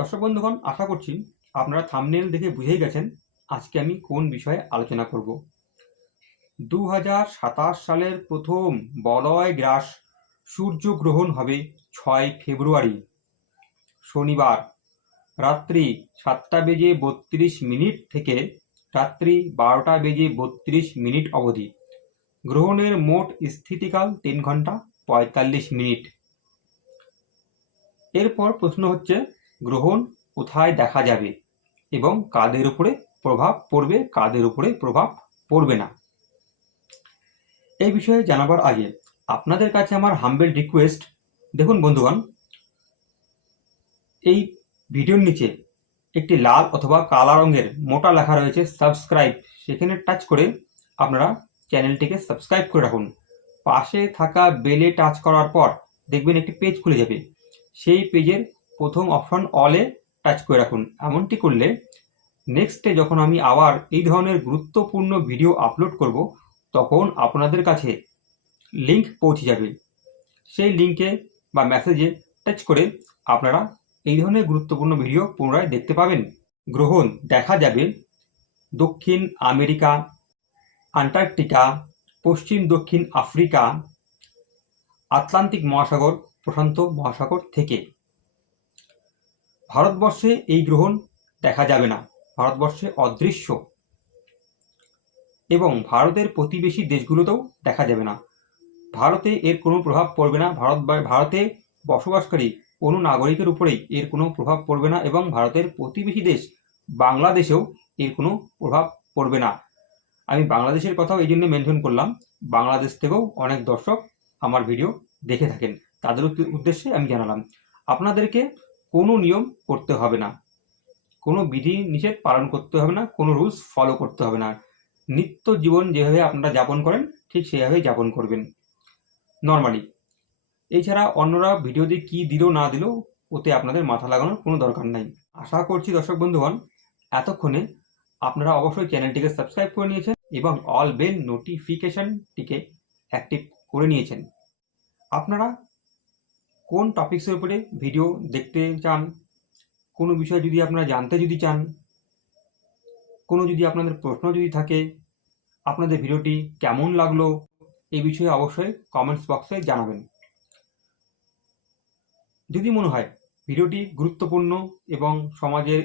দর্শক বন্ধুগণ, আশা করছি আপনারা থাম্বনেল দেখে বুঝেই গেছেন আজকে আমি কোন বিষয়ে আলোচনা করব। 2027 সালের প্রথম বলয় গ্রাস সূর্যগ্রহণ হবে 6 ফেব্রুয়ারি শনিবার রাত্রি 7:32 থেকে রাত্রি 12:32 অবধি। গ্রহণের মোট স্থিতিকাল 3 ঘন্টা 45 মিনিট। এরপর প্রশ্ন হচ্ছে, গ্রহণ কোথায় দেখা যাবে এবং কাদের উপরে প্রভাব পড়বে, কাদের উপরে প্রভাব পড়বে না। এই বিষয়ে জানাবার আগে আপনাদের কাছে আমার হাম্বেল রিকোয়েস্ট, দেখুন বন্ধুগণ, এই ভিডিওর নিচে একটি লাল অথবা কালো রঙের মোটা লেখা রয়েছে সাবস্ক্রাইব, সেখানে টাচ করে আপনারা চ্যানেলটিকে সাবস্ক্রাইব করে রাখুন। পাশে থাকা বেলে টাচ করার পর দেখবেন একটি পেজ খুলে যাবে, সেই পেজের প্রথম অপশন অলে টাচ করে রাখুন। এমনটি করলে নেক্সটে যখন আমি আবার এই ধরনের গুরুত্বপূর্ণ ভিডিও আপলোড করব তখন আপনাদের কাছে লিংক পৌঁছে যাবে। সেই লিংকে বা মেসেজে টাচ করে আপনারা এই ধরনের গুরুত্বপূর্ণ ভিডিও পুনরায় দেখতে পাবেন। গ্রহণ দেখা যাবে দক্ষিণ আমেরিকা, আন্টার্কটিকা, পশ্চিম দক্ষিণ আফ্রিকা, আটলান্টিক মহাসাগর, প্রশান্ত মহাসাগর থেকে। ভারতবর্ষে এই গ্রহণ দেখা যাবে না, ভারতবর্ষে অদৃশ্য, এবং ভারতের প্রতিবেশী দেশগুলোতেও দেখা যাবে না। ভারতে এর কোনো প্রভাব পড়বে না, ভারতে বসবাসকারী কোনো নাগরিকের উপরেই এর কোনো প্রভাব পড়বে না, এবং ভারতের প্রতিবেশী দেশ বাংলাদেশেও এর কোনো প্রভাব পড়বে না। আমি বাংলাদেশের কথাও এই জন্য মেনশন করলাম, বাংলাদেশ থেকেও অনেক দর্শক আমার ভিডিও দেখে থাকেন, তাদের উদ্দেশ্যে আমি জানালাম। আপনাদেরকে কোনো নিয়ম করতে হবে না, কোনো বিধি নিষেধ পালন করতে হবে না, কোনো রুলস ফলো করতে হবে না। নিত্য জীবন যেভাবে আপনারা যাপন করেন ঠিক সেভাবেই যাপন করবেন নর্মালি। এছাড়া অন্যরা ভিডিওতে কি দিল না দিল ওতে আপনাদের মাথা লাগানোর কোনো দরকার নাই। আশা করছি দর্শক বন্ধুগণ এতক্ষণে আপনারা অবশ্যই চ্যানেলটিকে সাবস্ক্রাইব করে নিয়েছেন এবং অল বেল নোটিফিকেশনটিকে অ্যাক্টিভ করে নিয়েছেন। আপনারা কোন টপিক্সের উপরে ভিডিও দেখতে চান, কোনো বিষয় যদি আপনারা জানতে চান, কোনো যদি আপনাদের প্রশ্ন থাকে, আপনাদের ভিডিওটি কেমন লাগলো এই বিষয়ে অবশ্যই কমেন্টস বক্সে জানাবেন। যদি মনে হয় ভিডিওটি গুরুত্বপূর্ণ এবং সমাজের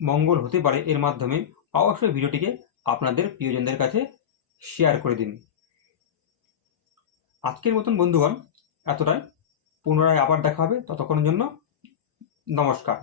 মঙ্গল হতে পারে এর মাধ্যমে, অবশ্যই ভিডিওটিকে আপনাদের প্রিয়জনদের কাছে শেয়ার করে দিন। আজকের মতন বন্ধুগণ এতটাই, পুনরায় আবার দেখা হবে, ততক্ষণের জন্য নমস্কার।